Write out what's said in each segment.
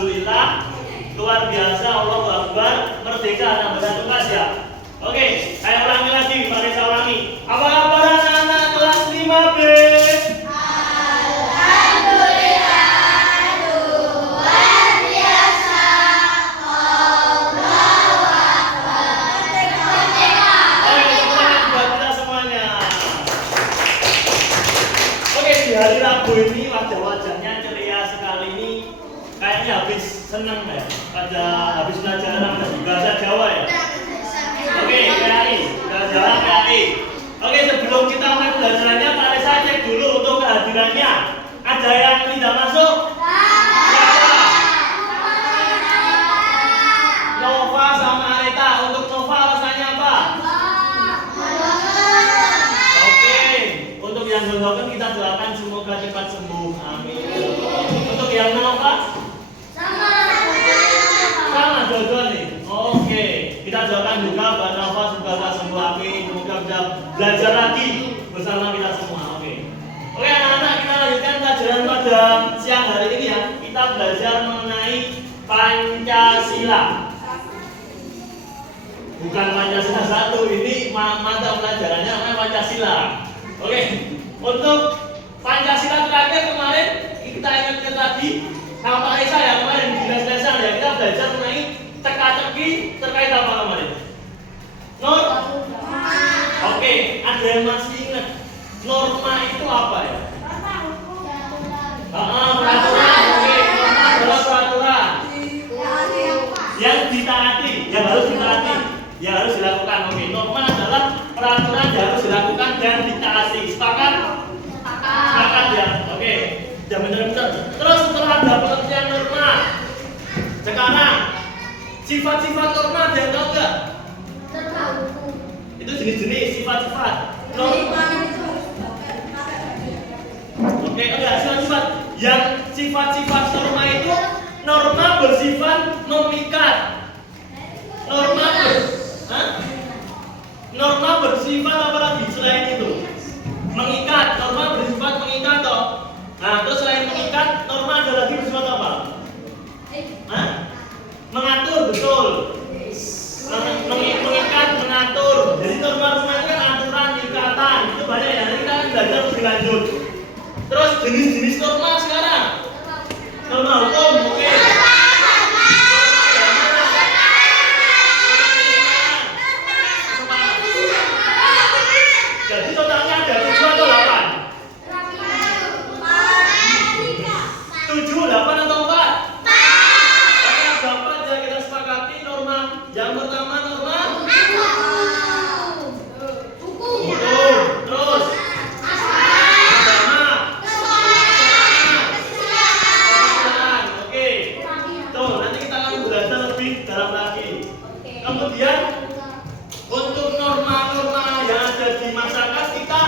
alhamdulillah, luar biasa, Allahu Akbar, merdeka, tambah satu kelas ya. Oke, saya ulangi lagi, mari saya ulangi. Apa kabar anak-anak kelas 5B? Hari Rabu ini wajah-wajahnya ceria sekali ini, kayaknya habis senang ya, pada habis pelajaran bahasa Jawa ya. Oke, PAI, bahasa Jawa PAI. Oke, sebelum kita mulai pelajarannya, mari saya cek dulu untuk kehadirannya. Ada yang tidak masuk? Nova sama Areta. Untuk Nova alasannya apa? Untuk yang donor kita doakan semoga cepat sembuh, amin. Untuk yang Nova sama dua-dua nih. Oke, kita doakan juga buat Nova semoga sembuh, amin. Semoga bisa belajar lagi bersama kita semua. Oke, anak-anak, kita lanjutkan pelajaran pada siang hari ini ya. Kita belajar mengenai Pancasila. Bukan Pancasila 1, ini mata pelajarannya namanya Pancasila. Oke, untuk Pancasila terakhir kemarin kita ingatkan tadi sama Pak Esa ya, kemarin di les-lesan ya, kita belajar mengenai teka-teki terkait apa kemarin? Norma. Oke, ada yang masih ingat norma itu apa ya? Peraturan. Oke, norma adalah peraturan yang ditaati, yang harus ditaati, yang harus dilakukan. Oke, norma adalah peraturan yang harus dilakukan dan ditaati. Sepakat? Sepakat ya. Oke. Jangan benar-benar. Terus setelah ada pengertian norma, sekarang sifat-sifat norma ada yang tahu nggak? Itu jenis-jenis sifat-sifat. Oke, enggak sifat-sifat. Yang sifat-sifat norma itu norma bersifat memikat. Norma bersifat apa lagi selain itu? Mengikat. Norma bersifat mengikat toh. Nah, terus selain mengikat, norma ada lagi bersifat apa? Mengatur, betul. Mengikat, mengatur. Jadi norma-norma itu kan aturan, ikatan. Itu banyak ya. Nanti kita akan belajar lebih lanjut. Terus jenis-jenis norma sekarang. Norma hukum, oke. Jadi totalnya ada 7 atau 8? 7, 8 atau 4? Oke, ada 4 yang kita sepakati norma. Yang pertama norma hukum. Terus agama. Oke. Tuh, nanti kita akan belajar lebih dalam lagi. Kemudian untuk norma-norma yang ada di masyarakat, kita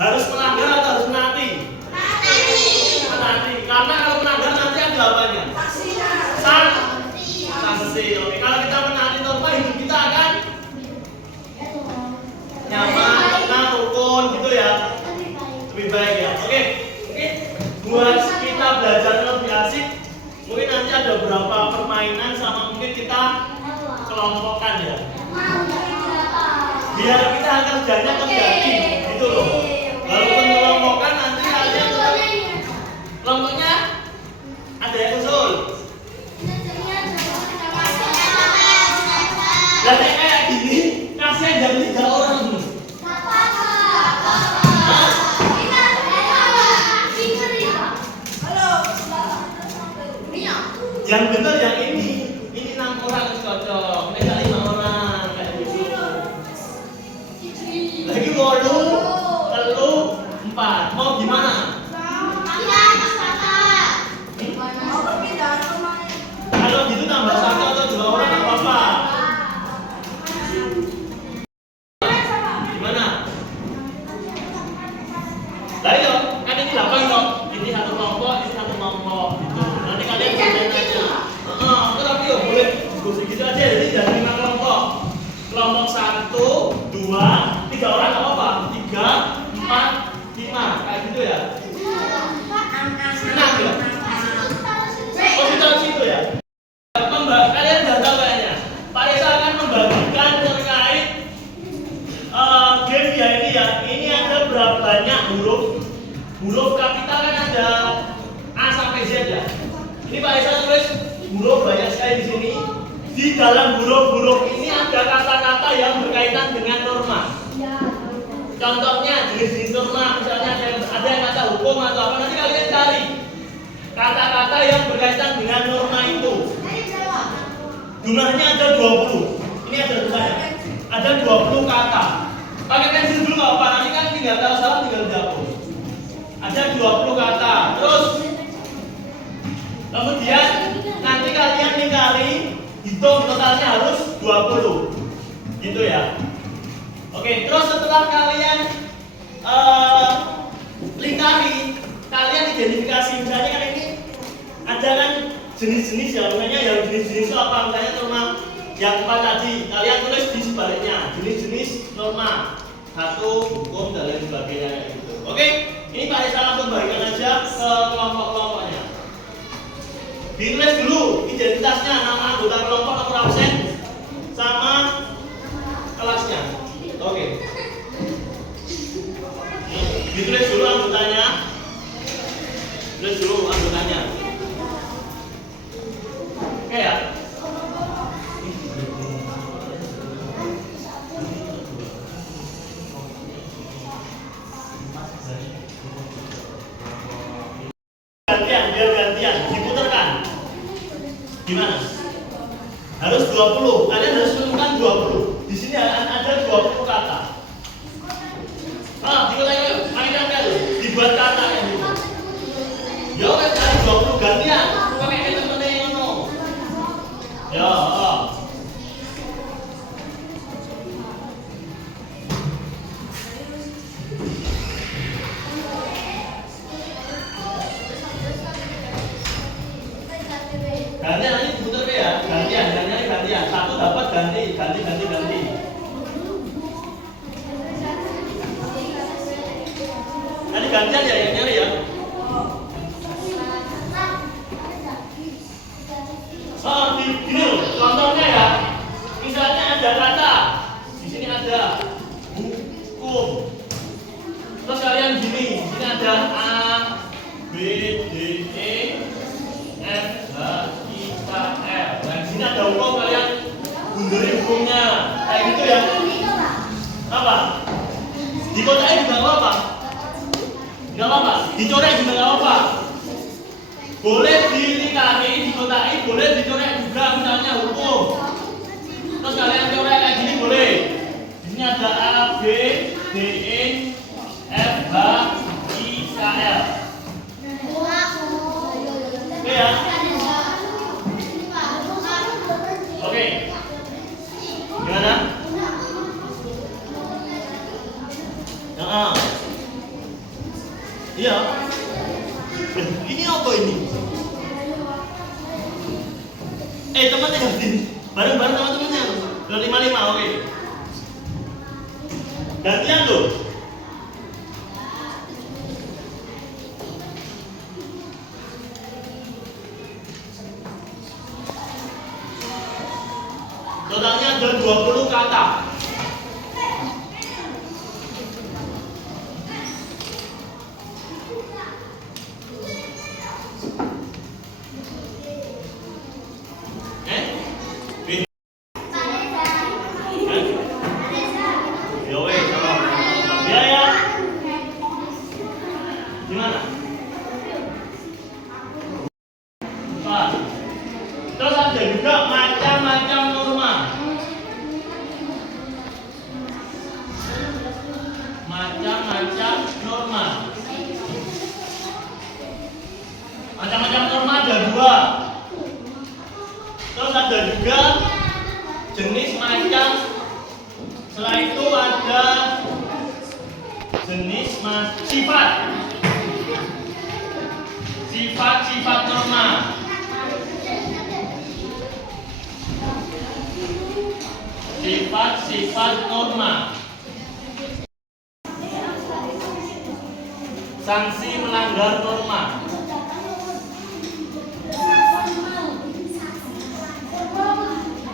harus melanggar atau harus menaati? Menaati. Karena kalau melanggar nanti ada apanya? Sanksi. Oke, kalau kita menaati norma, hidup kita akan nyaman, tenang, rukun gitu ya. Lebih baik ya. Oke. Buat kita belajar lebih asik, mungkin nanti ada beberapa permainan sama mungkin kita kelompokkan ya. Biar kita kerjanya kebagi gitu loh. Walaupun kelompokkan nanti kalian kelompoknya ada yang usul. Jadi kayak gini, kasih jam 3 orang. Yang benar yang ini 6 orang cocok. Ini 5 orang kayak gitu. Lagi 8, 4. Mau gimana? Kalau gitu tambah 1 atau 2 orang nggak apa-apa. Gimana? Lah iya, kan ini 8 toh. Ini satu kelompok, ini satu kelompok. Gitu. Nanti kalian kerjain aja. Terus dalam huruf-huruf ini ada kata-kata yang berkaitan dengan norma. Contohnya jenis-jenis norma, misalnya ada yang kata hukum atau apa, nanti kalian cari kata-kata yang berkaitan dengan norma itu. Jumlahnya ada 20. Ini ada tulisannya. Ada 20 kata. Pakai pensil dulu nggak apa, nanti kan tinggal kalau salah tinggal dihapus. Ada 20 kata. Terus kemudian nanti kalian dikali hitung totalnya harus 20. Gitu ya. Oke, terus setelah kalian lingkari, kalian identifikasi misalnya kan ini ada kan jenis-jenis ya, misalnya yang jenis-jenis itu apa, misalnya norma yang 4 tadi, kalian tulis di sebaliknya jenis-jenis norma, 1 hukum dan lain sebagainya gitu. Oke, ini Pak Reza langsung bagikan aja ke kelompok-kelompoknya. Ditulis dulu identitasnya, nama anggota kelompok, nomor absen, sama kelasnya. Oke. Ditulis dulu anggotanya. Tulis dulu anggotanya. Oke ya. Gantian, diputarkan. Gimana? Harus 20. Kalian harus menemukan 20. Di sini ada 20 kata. Dikulangi, mari kita dibuat kata yang itu. Ya oke, cari 20 gantian. Pakai temen-temen yang ngono. Ya, gantian nanti diputar ya. Gantian. Satu dapat ganti. Nanti gantian ya yang nyari ya. Gini loh, contohnya ya. Misalnya ada kata, di sini ada hukum. Terus kalian gini, di sini ada A, B, D, E, F, H, I, K, L. Nah, di sini ada hukum, kalian bunduri hukumnya. Kayak gitu ya. Apa? Dikotain juga nggak apa? Nggak apa-apa. Dicoret juga nggak apa. Boleh dilingkari, dikotai, boleh dicoret juga, misalnya hukum. Terus kalian coret kayak gini boleh. Di sini ada A, B, D, E, F, H, I, K, L. Oke ya. Oke. Gimana? Iya. Ini apa ini? Temannya ganti. Bareng-bareng teman-temannya. 55, oke. Gantian tuh. Totalnya ada 20 kata. Gimana? Terus ada juga macam-macam norma. Macam-macam norma. Macam-macam norma ada 2. Terus ada juga jenis macam. Setelah itu ada jenis sifat. Sifat norma. Sifat norma. Sanksi melanggar norma.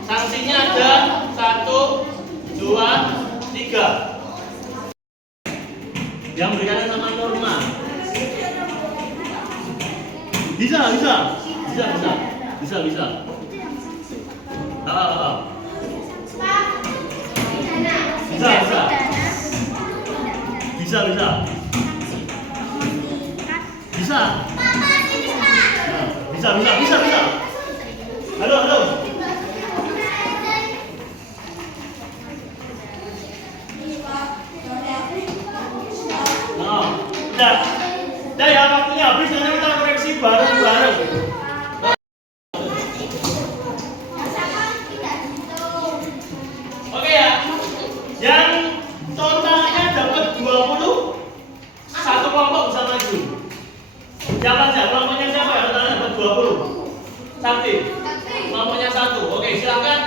Sanksinya ada 1, 2, 3. Yang berkaitan sama norma. Bisa. Bisa. Halo. Udah ya, waktunya habis, nanti kita koreksi bareng-bareng. Oke ya, yang totalnya dapat 20, satu kelompok bisa maju. Siapa aja? Kelompoknya siapa ya? Totalnya dapat 20. Sakti. Kelompoknya 1. Oke, silakan.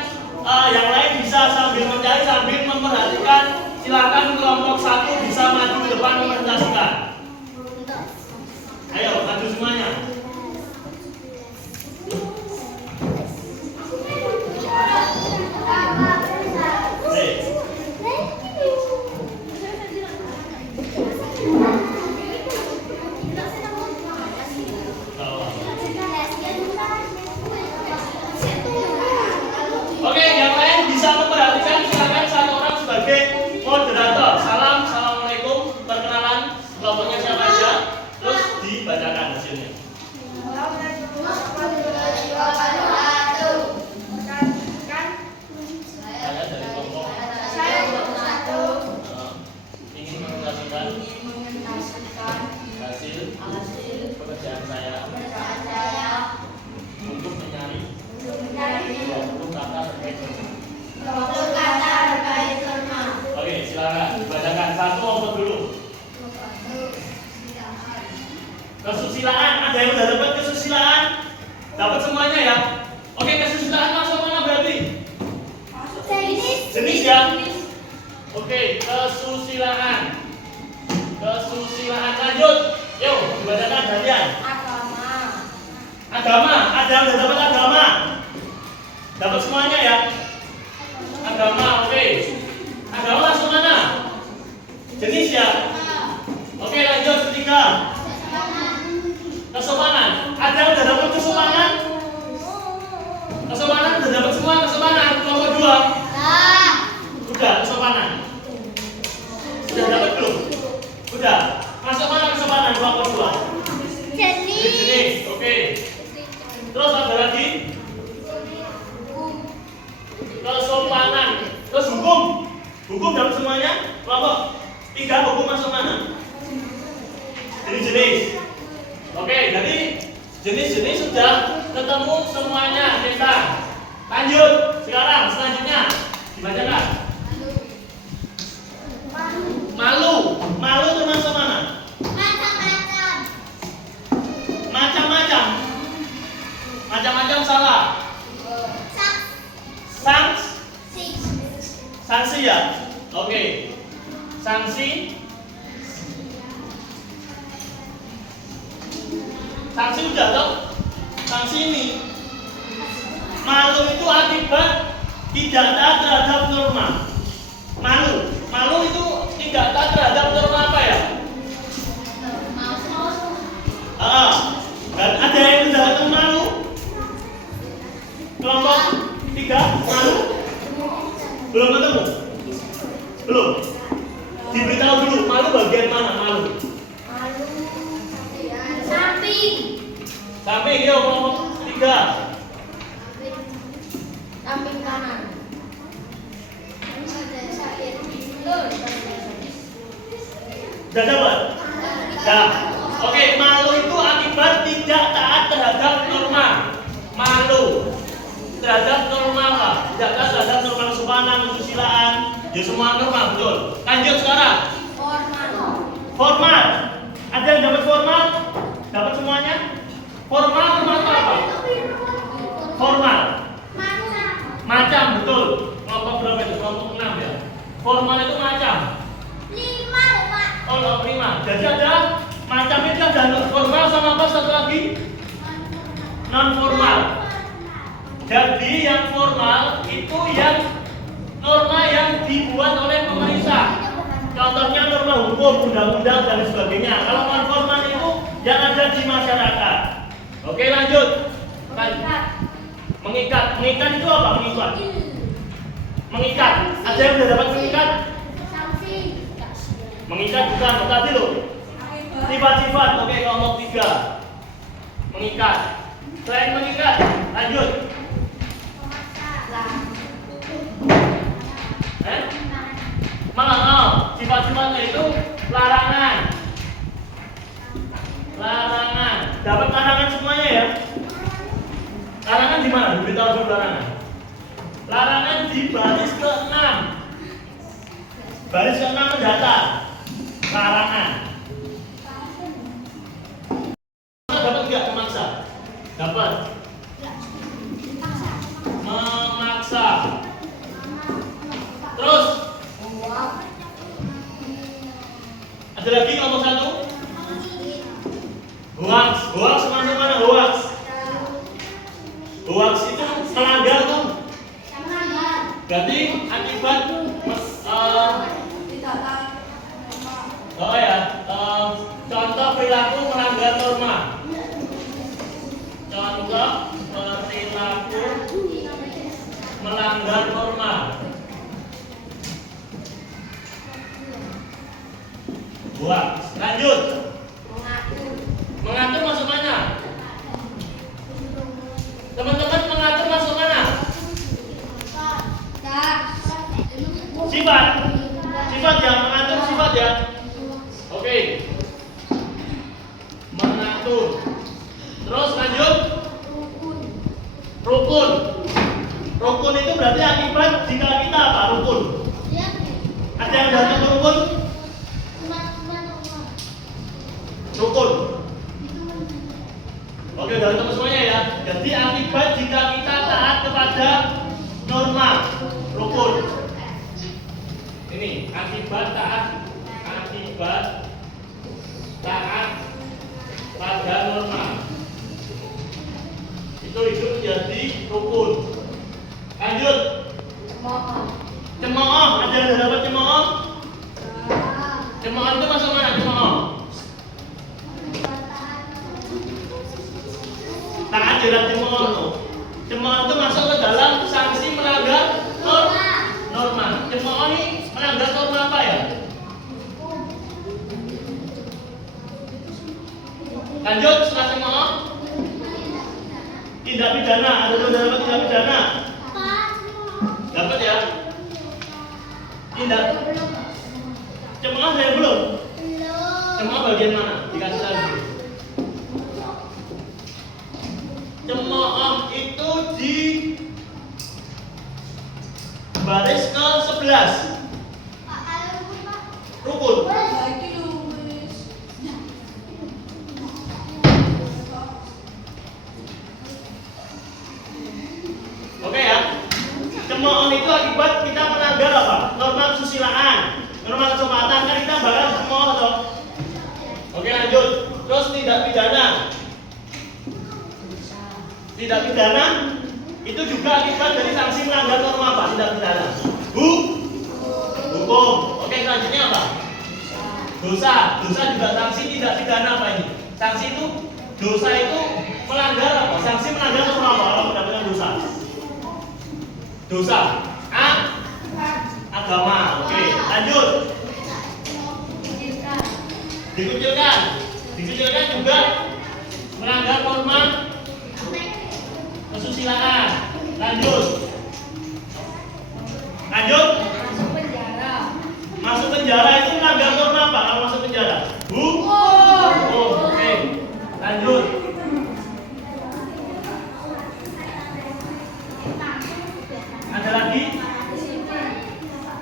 Yang lain bisa sambil mencari, sambil memperhatikan. Silakan kelompok 1 bisa maju ke depan mempresentasikan. Ayo, maju semuanya. Oke, yang lain bisa memperhatikan, silakan satu orang sebagai moderator. Assalamualaikum, perkenalan kelompoknya siapa aja, terus dibacakan hasilnya. Saya dari kelompok ingin menjelaskan hasil pekerjaan saya untuk mencari 20 kata terkait norma. Oke, silakan dibacakan. Satu kelompok dulu. Kesusilaan, ada yang udah dapat kesusilaan? Dapat semuanya ya? Oke, kesusilaan masuk mana berarti? Jenis ya? Oke, kesusilaan. Lanjut. Yuk, dibacakan kalian. Agama, ada yang udah dapat agama? Dapat semuanya ya? Agama, oke. Agama masuk mana? Jenis ya? Oke, lanjut ketiga. Kesopanan, ada yang udah dapat kesopanan? Kesopanan udah dapat semua kesopanan. Kelompok 2. Udah kesopanan. Sudah dapat belum? Udah. Masuk mana kesopanan kelompok 2? Jenis, oke. Terus ada lagi? Kesopanan. Terus hukum. Hukum dapat semuanya? Kelompok 3 hukum masuk mana? Jenis. Oke, jadi jenis-jenis sudah ketemu semuanya kita. Lanjut. Sekarang selanjutnya dibacakan. Malu termasuk mana? Macam-macam salah. Sanksi ya? Oke. Sanksi udah dong. Sanksi ini. Malu itu akibat tidak taat terhadap norma. Malu itu tidak taat terhadap norma apa ya? Dan ada yang sudah ketemu malu? Kelompok 3 malu? Belum ketemu? Belum? Diberitahu dulu, malu bagian mana malu? Samping, yuk kelompok 3. Samping kanan. Sudah dapat? Nah, oke, malu itu akibat tidak taat terhadap norma. Malu terhadap norma apa? Tidak taat terhadap norma kesopanan, kesusilaan, ya semua norma, betul. Lanjut sekarang. Formal. Ada yang dapat formal? Dapat semuanya? Formal termasuk apa? Formal. Macam, betul. Kelompok berapa itu? Kelompok 6 ya. Formal itu macam. 5. Oh, 5. Jadi ada macam itu ada formal sama apa satu lagi? Non formal. Jadi yang formal itu yang norma yang dibuat oleh pemerintah. Contohnya norma hukum, undang-undang dan sebagainya. Kalau non formal itu yang ada di masyarakat. Oke, lanjut. Mengikat. Mengikat itu apa? Mengikat. Mengikat. Ada yang sudah dapat mengikat? Mengikat bukan. Tadi loh. Sifat-sifat. Oke, kelompok 3. Mengikat. Selain mengikat, lanjut. Sifat-sifatnya itu larangan. Larangan. Dapat larangan semuanya ya. Larangan di mana? Beritahu dulu larangan. Larangan di baris ke-6. Baris ke-6 mendata. Larangan. Dapat enggak memaksa? Dapat. Memaksa. Terus. Ada lagi kelompok 1? Hoax. Hoax masuk mana? Hoax. Hoax itu melanggar tuh. Berarti akibat contoh perilaku melanggar norma. Contoh perilaku melanggar norma. Hoax. Lanjut. Mengatur masuk mana? Teman-teman mengatur masuk mana? Sifat. Sifat ya, mengatur sifat ya. Oke. Mengatur. Terus lanjut. Rukun. Rukun itu berarti akibat jika kita apa? Rukun. Ada yang datang rukun? Rukun. Oke, udah ketemu semuanya ya. Jadi akibat jika kita taat kepada norma rukun. Ini akibat taat pada norma. Itu menjadi rukun. Lanjut. Cemooh. Ada yang dapat cemooh? Cemooh itu masuk mana? Cemooh. Taat jelas cemooh. Cemooh itu masuk ke dalam sanksi melanggar norma. Cemooh ini melanggar norma apa ya? Lanjut setelah cemooh. Tindak pidana. Ada yang dapat tindak pidana? Dapat ya? Tindak. Cemooh saya belum. Cemooh bagian mana? Dikasih lagi. Cemooh itu di baris ke-11. Rukun. Oke ya. Cemooh itu akibat kita melanggar apa? Norma kesusilaan, norma keselamatan, kan kita bahas cemooh toh. Oke lanjut. Terus tindak pidana. Tindak pidana itu juga akibat dari sanksi melanggar norma apa? Tindak pidana. Hukum. Oke, selanjutnya apa? Dosa. Dosa juga sanksi tindak pidana apa ini? Sanksi itu dosa itu melanggar apa? Sanksi melanggar norma apa kalau mendapatkan dosa? Dosa. Agama. Oke, lanjut. Dikucilkan. Dikucilkan juga melanggar norma kesusilaan. Lanjut. Masuk penjara. Masuk penjara itu melanggar norma apa kalau masuk penjara? Hukum. Oke. Lanjut. Ada lagi?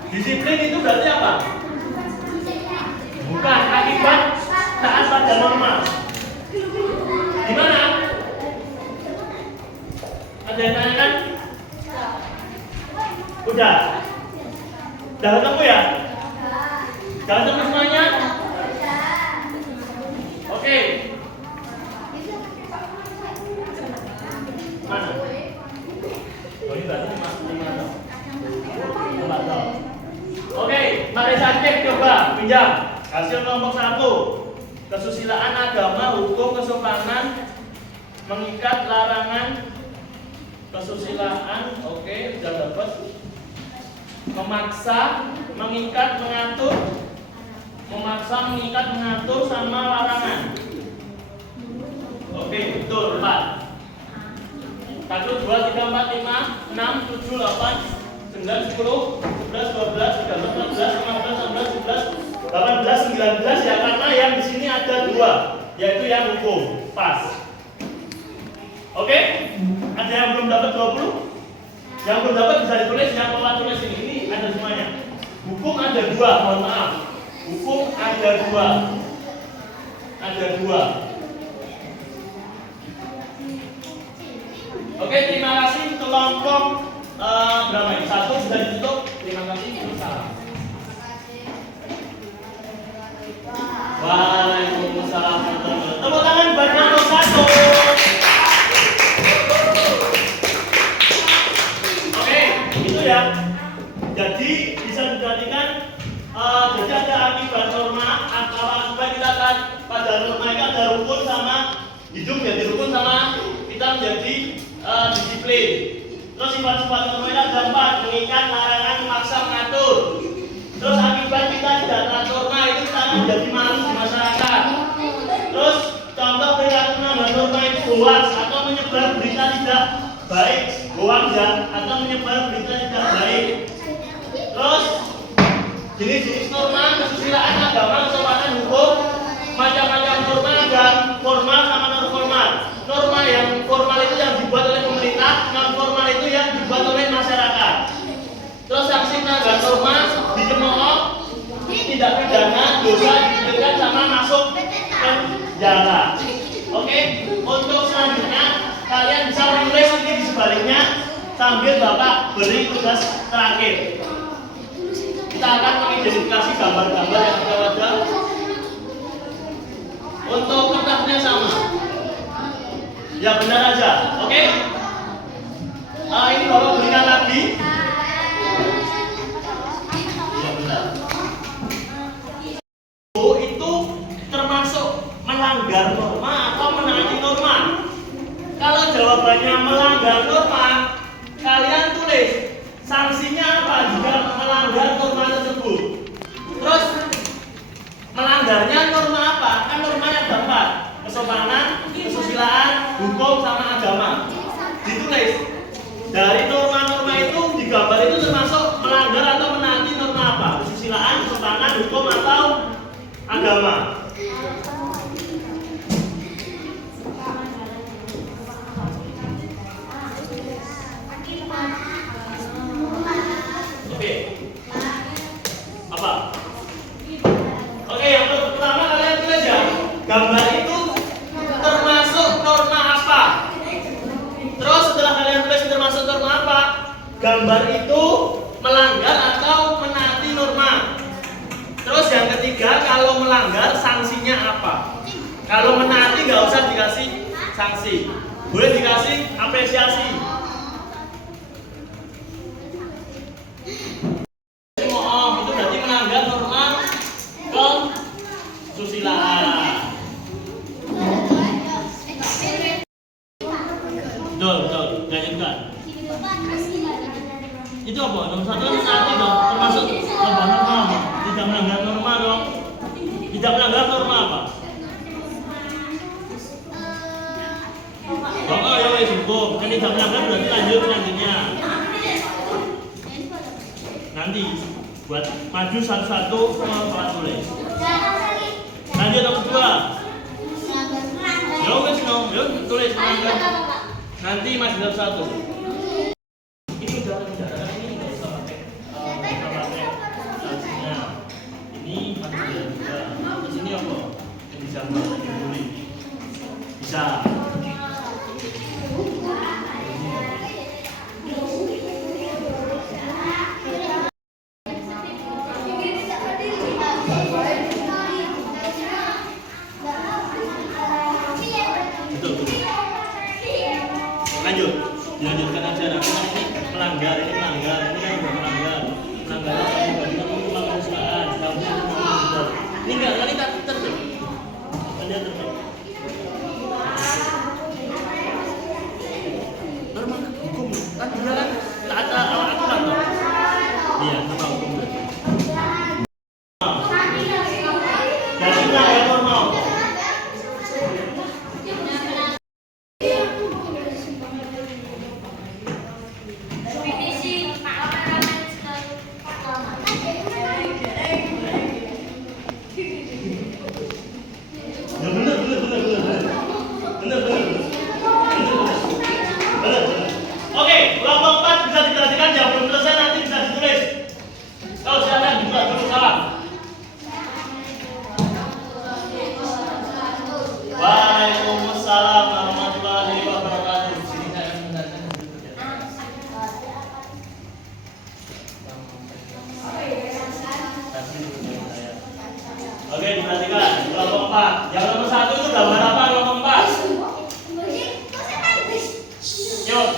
Disiplin itu berarti apa? Bukan, akibat taat pada norma. Di mana? Ada yang tanya kan? Udah ketemu ya? Udah ketemu semuanya? Oke. Mana? Oh, ini berarti mana? Oke, mari saya cek coba, pinjam. Hasil kelompok 1. Kesusilaan agama, hukum, kesopanan, mengikat, larangan, kesusilaan, oke, sudah dapat. Memaksa, mengikat, mengatur. Memaksa, mengikat, mengatur sama larangan. Oke, betul, 4. 1, 2, 3, 4, 5, 6, 7, 8, 9, 10, 11, 12, 13, 14, 15, 16, 17, 18, 19 ya, karena yang di sini ada 2, yaitu yang hukum. Pas. Oke? Ada yang belum dapat 20? Yang belum dapat bisa ditulis, yang mau tulis ini ada semuanya. Hukum ada 2, mohon maaf. Hukum ada 2. Ada 2. Oke, terima kasih kelompok berapa ini? 1 sudah ditutup. Terima kasih. Salam. Waalaikumsalam. Tepuk tangan buat nomor 1. Oke, itu ya. Jadi bisa dijadikan jadi ada akibat norma atau akibat kita akan pada norma itu ada rukun sama hidup jadi rukun sama kita menjadi disiplin. Terus sifat-sifat norma itu ada 4, mengikat, larangan, memaksa, mengatur. Terus akibat kita tidak taat norma itu kita akan menjadi malu di masyarakat. Terus contoh perilaku melanggar norma itu hoax atau menyebar berita tidak baik, hoax ya, atau menyebar berita tidak baik. Terus jenis-jenis norma, kesusilaan, agama, kesopanan, hukum, macam-macam norma ada formal sama non formal. Norma yang formal itu yang dibuat oleh pemerintah, non formal itu yang dibuat oleh masyarakat. Terus sanksi melanggar norma dicemooh, tidak pidana, dosa dipidana sama masuk penjara. Oke, untuk selanjutnya kalian bisa menulis ini di sebaliknya sambil Bapak beri tugas terakhir. Kita akan mengidentifikasi gambar-gambar yang ada. Untuk kertasnya sama. Ya benar aja, oke? Ini Bapak berikan lagi. Ya benar. Itu termasuk melanggar norma atau menaati norma. Kalau jawabannya melanggar norma, kalian tulis sanksinya apa jika melanggar norma tersebut. Terus melanggarnya norma apa? Kan normanya ada 4, kesopanan, kesusilaan, hukum sama agama. Ditulis dari norma-norma itu di gambar itu termasuk melanggar atau menaati norma apa? Kesusilaan, kesopanan, hukum atau agama. Oke. Apa? Oke, yang pertama kalian tulis ya. Gambar itu termasuk norma apa? Terus setelah kalian tulis termasuk norma apa? Gambar itu melanggar atau menaati norma. Terus yang ketiga, kalau melanggar sanksinya apa? Kalau menaati nggak usah dikasih sanksi, boleh dikasih apresiasi. Itu berarti melanggar norma kesusilaan. Betul, lanjutkan. Itu apa? Nomor 1 menaati dong, termasuk norma apa? Tidak melanggar norma dong. Tidak melanggar norma apa? Oh ya wes cukup. Kan tidak melanggar berarti lanjut selanjutnya. Nanti buat maju satu-satu Bapak tulis. Lanjut nomor 2. Ya wes no, yuk tulis melanggar. Nanti masih dalam 1. Ini udah ini nggak usah pakai sanksinya. Ini masih dalam 2. Di sini apa? Yang bisa boleh. Bisa. Lanjut, dilanjutkan aja. Nanti kan ini melanggar, ini kan udah melanggar. Melanggar apa? Melanggar kesusilaan. Ini enggak, nanti tak terus. Lanjut terus. Norma hukum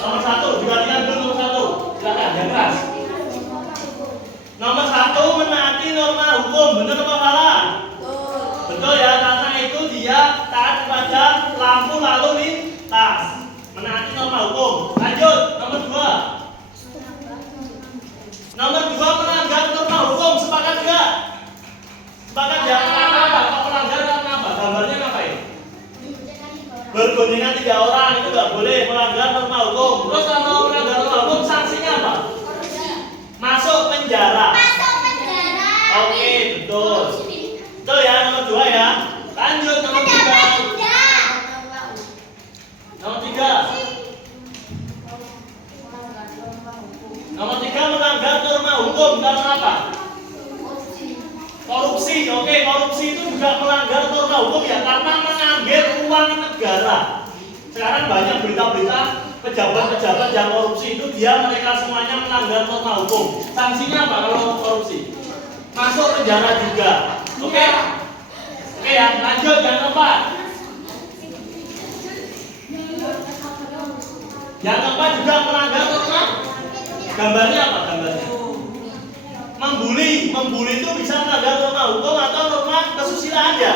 nomor 1 digantikan dulu nomor 1. Silakan, yang keras. Nomor 1 menaati norma hukum, benar apa salah? Betul ya, karena itu dia taat kepada lampu lalu lintas. Menaati norma hukum. Lanjut, nomor 2. Nomor 2 melanggar norma hukum, sepakat enggak? Sepakat ya? Karena apa? Kalau melanggar karena apa? Gambarnya ngapain? Berboncengan 3 orang itu enggak boleh melanggar norma hukum. Terus kalau melanggar norma hukum sanksinya apa? Masuk penjara. Oke, betul. Betul ya, nomor 2 ya. Lanjut nomor 3. Nomor 3. Nomor 3 melanggar norma hukum karena apa? Korupsi. Oke, korupsi itu juga melanggar norma hukum ya, karena mengambil uang negara. Sekarang banyak berita-berita pejabat-pejabat yang korupsi itu mereka semuanya melanggar norma hukum. Sanksinya apa kalau korupsi? Masuk penjara juga. Oke? Oke ya, lanjut yang keempat. Yang keempat juga melanggar norma. Gambarnya apa gambarnya? Membuli. Membuli itu bisa melanggar norma hukum atau norma kesusilaan ya?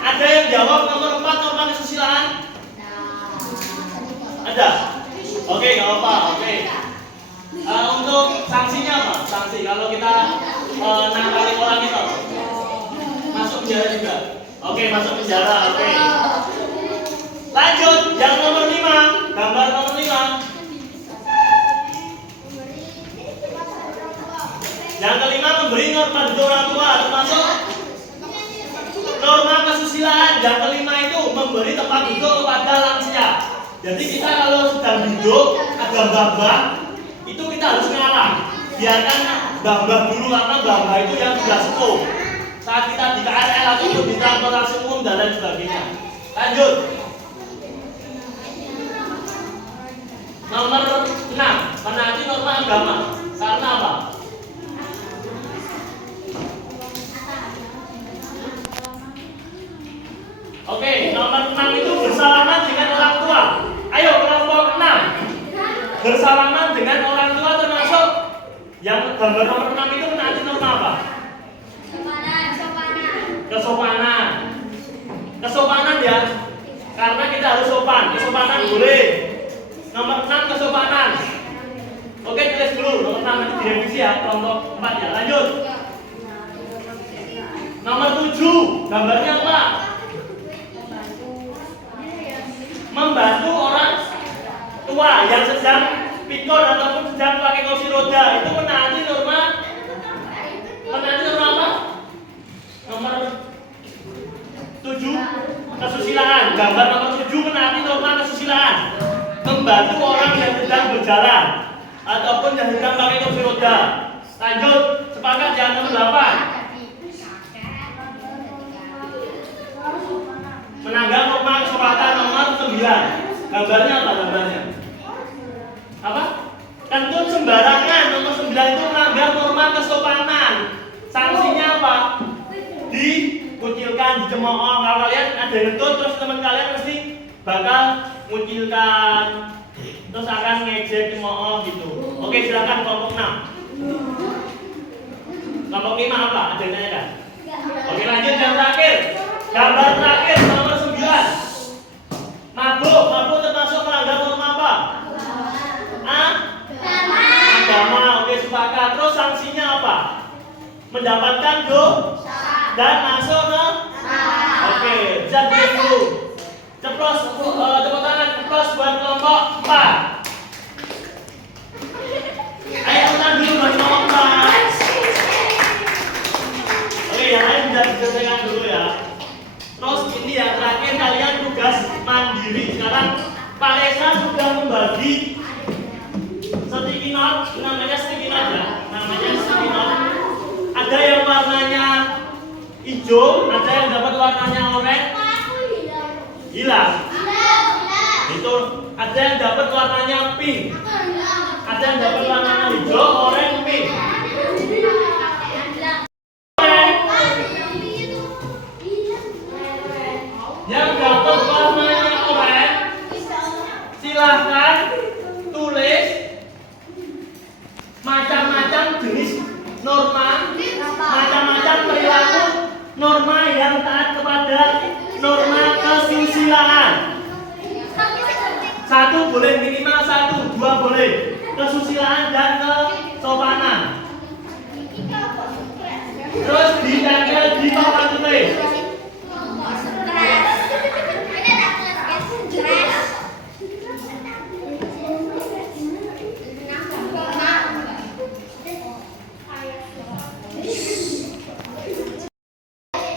Ada yang jawab nomor 4 norma kesusilaan? Ada? Oke, nggak apa-apa. Oke. Untuk sanksinya apa? Sanksi kalau kita nakali orang itu masuk penjara juga. Oke, masuk penjara. Oke. Lanjut, yang nomor 5. Gambar nomor 5. Yang kelima memberi norma untuk orang tua, termasuk norma kesusilaan. Yang kelima itu memberi tempat duduk kepada lansia. Jadi kita kalau sedang duduk ada mbah-mbah, itu kita harus ngalah. Biarkan mbah-mbah dulu karena mbah-mbah itu yang sudah sepuh. Saat kita di KRL atau di transportasi umum dan lain sebagainya. Lanjut. Nomor 6, menaati norma agama. Karena apa? Oke, nomor 6 itu bersalaman dengan orang tua. Ayo kelompok 6. Bersalaman dengan orang tua termasuk yang gambar nomor 6 itu menaati norma apa? Kesopanan. Kesopanan ya. Karena kita harus sopan. Kesopanan boleh. Nomor 6 kesopanan. Oke, tulis dulu nomor 6 nanti direvisi ya, kelompok 4 ya. Lanjut. Nomor 7, gambarnya apa? Membantu orang tua yang sedang pikul ataupun sedang pakai kursi roda, itu menaati norma apa? Nomor 7 kesusilaan. Gambar nomor 7 menaati norma kesusilaan. Membantu orang yang sedang berjalan ataupun yang sedang pakai kursi roda. Lanjut, sepakat ya nomor 8. Menanggar norma kesepakatan nomor 9. Gambarnya apa gambarnya? Apa? Kentut sembarangan. Nomor 9 itu melanggar norma kesopanan. Sanksinya apa? Dikucilkan, dicemooh. Kalau kalian ada kentut terus teman kalian pasti bakal mengucilkan, terus akan ngejek, cemooh gitu. Oke, silakan kelompok 6. Kelompok 5 apa? Ada yang tanya kan? Oke, lanjut yang terakhir. Gambar terakhir nomor 9. Mabuk. Mabuk termasuk melanggar norma apa? Agama. Oke, sepakat. Terus sanksinya apa? Mendapatkan dosa dan masuk ke oke, jadi dulu. Ceplos, tepuk tangan, ceplos buat kelompok 4. Ayo tangan dulu buat kelompok 4. Oke, yang lain bisa diselesaikan dulu ya. Terus ini yang terakhir kalian tugas mandiri. Sekarang Pak Reza sudah membagi sticky note, namanya sticky note ya. Namanya sticky note. Ada yang warnanya hijau, ada yang dapat warnanya oranye. Hilang. Itu ada yang dapat warnanya pink. Ada yang dapat warnanya hijau, oranye, pink. Yang dapat warnanya oranye boleh minimal 1, 2 boleh. Kesusilaan dan kesopanan. Terus ditempel di papan tulis.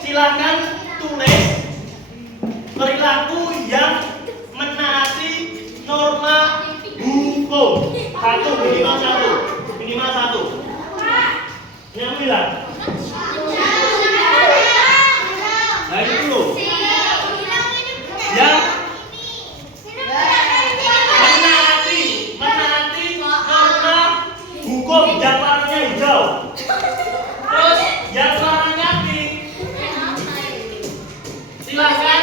Silakan tulis perilaku yang menaati norma hukum. Minimal satu. Yang bilang. Nah itu dulu. Yang menaati norma hukum yang warnanya hijau. Terus yang warnanya pink. Silakan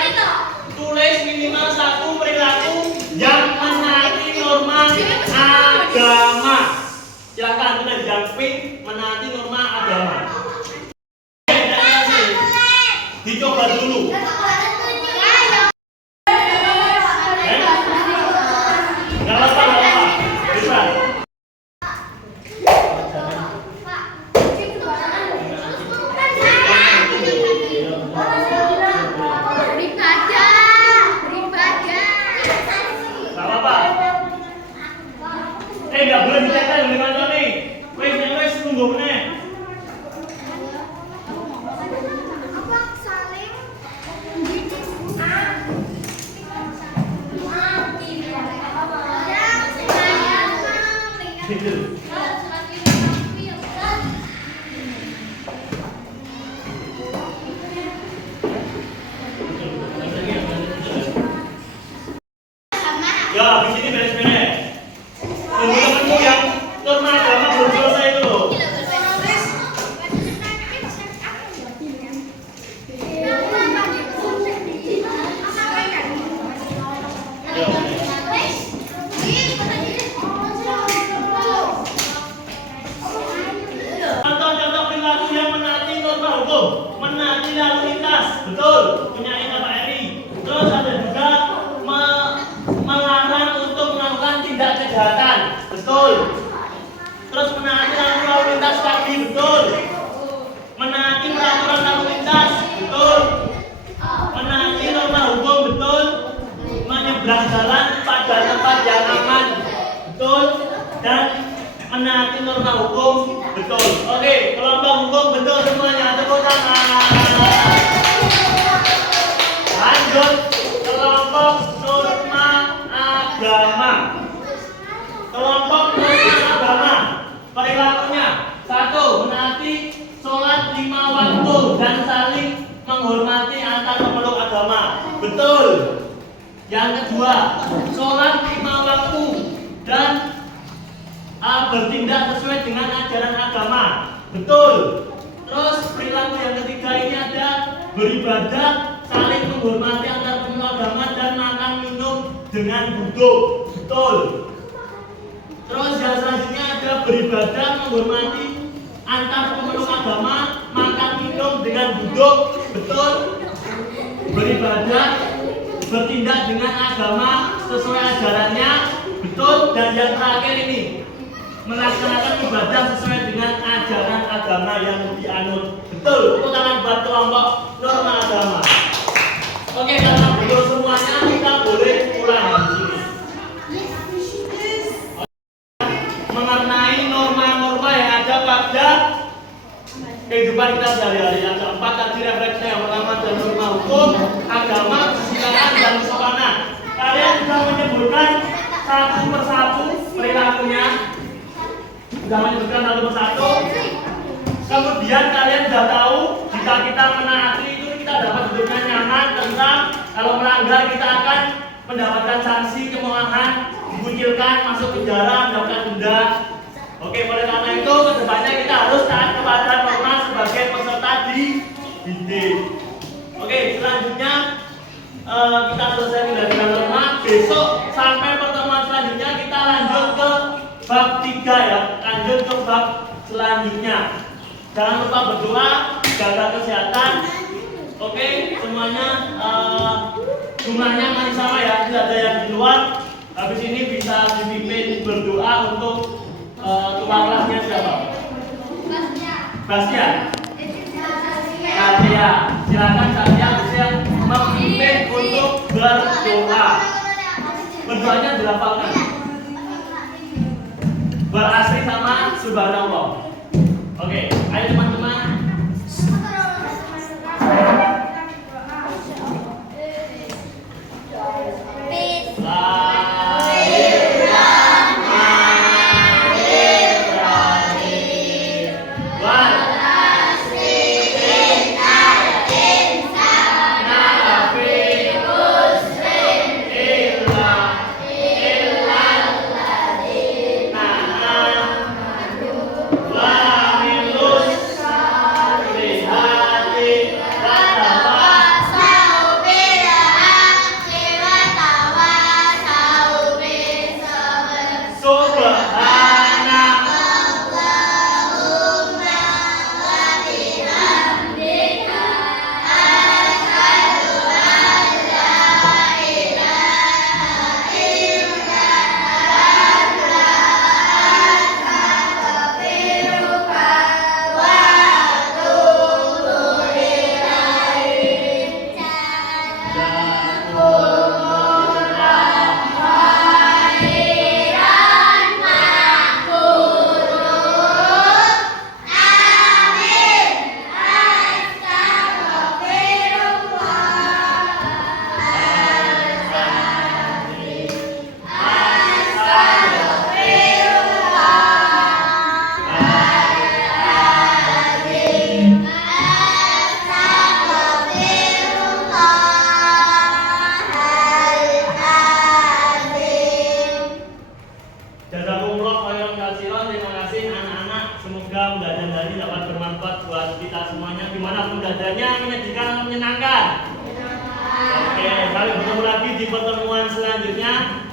tulis minimal 1 perilaku yang menaati norma agama. Silakan tulis yang pink menaati norma agama. Dicoba dulu. Gak apa-apa. Bisa. Gak boleh ditempel di kantor nih. Wes tunggu meneh. Ya, di sini beres-beres. Teman-temanmu yang norma agama belum selesai itu loh. Contoh-contoh perilaku yang menaati norma hukum, menaati lalu lintas, betul. Punya Pak Eri. Terus ada juga melarang untuk melakukan tindak kejahatan, betul. Terus menaati lalu lintas kaki, betul. Menaati peraturan lalu lintas, betul. Menaati norma hukum, betul. Menyeberang jalan pada tempat yang aman, betul. Dan menaati norma hukum, betul. Oke, kelompok hukum betul semuanya. Tepuk tangan. Lanjut kelompok norma agama. Kelompok norma agama perilakunya 1. Menaati sholat 5 waktu dan saling menghormati antar pemeluk agama, betul. Yang kedua, sholat 5 waktu dan bertindak sesuai dengan ajaran agama, betul. Terus perilaku yang ketiga ini ada beribadah, saling menghormati antar pemeluk agama dan makan minum dengan duduk, betul. Terus yang selanjutnya ada beribadah, menghormati antar pemeluk agama, makan minum dengan duduk, betul. Beribadah, bertindak dengan agama sesuai ajarannya, betul. Dan yang terakhir ini melaksanakan ibadah sesuai dengan ajaran agama yang dianut, betul. Tepuk tangan buat kelompok norma agama. Oke, karena betul semuanya kita boleh pulang di sini. Mengenai norma-norma yang ada pada kehidupan kita sehari-hari. Yang keempat tadi refleksi, yang pertama adalah norma hukum, agama, kesusilaan dan kesopanan. Kalian sudah menyebutkan satu persatu perilakunya. Sudah menyebutkan satu persatu. Kemudian kalian sudah tahu jika kita menaati itu kita dapat hidupnya nyaman, tentram. Kalau melanggar kita akan mendapatkan sanksi, kemarahan, dikucilkan, masuk penjara, mendapatkan denda. Oke, oleh karena itu kedepannya kita harus taat kepada norma sebagai peserta didik. Oke, selanjutnya kita selesai mendapatkan norma. Besok sampai pertemuan selanjutnya kita lanjut ke bab 3 ya. Lanjut ke bab selanjutnya. Jangan lupa berdoa, jaga kesehatan. Oke, semuanya jumlahnya masih sama ya, tidak ada yang di luar. Habis ini bisa dipimpin berdoa untuk tuan kelasnya siapa? Bastian. Satria. Silakan Satria bisa memimpin untuk berdoa. Berdoanya dilafalkan. Berasri sama subhanallah. Oke, ayo teman-teman.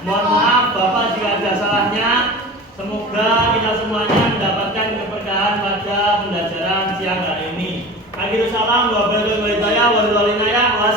Mohon maaf Bapak jika ada salahnya. Semoga kita semuanya mendapatkan keberkahan pada pembelajaran siang hari ini. Akhirul salam wa billahi wa hidayah wa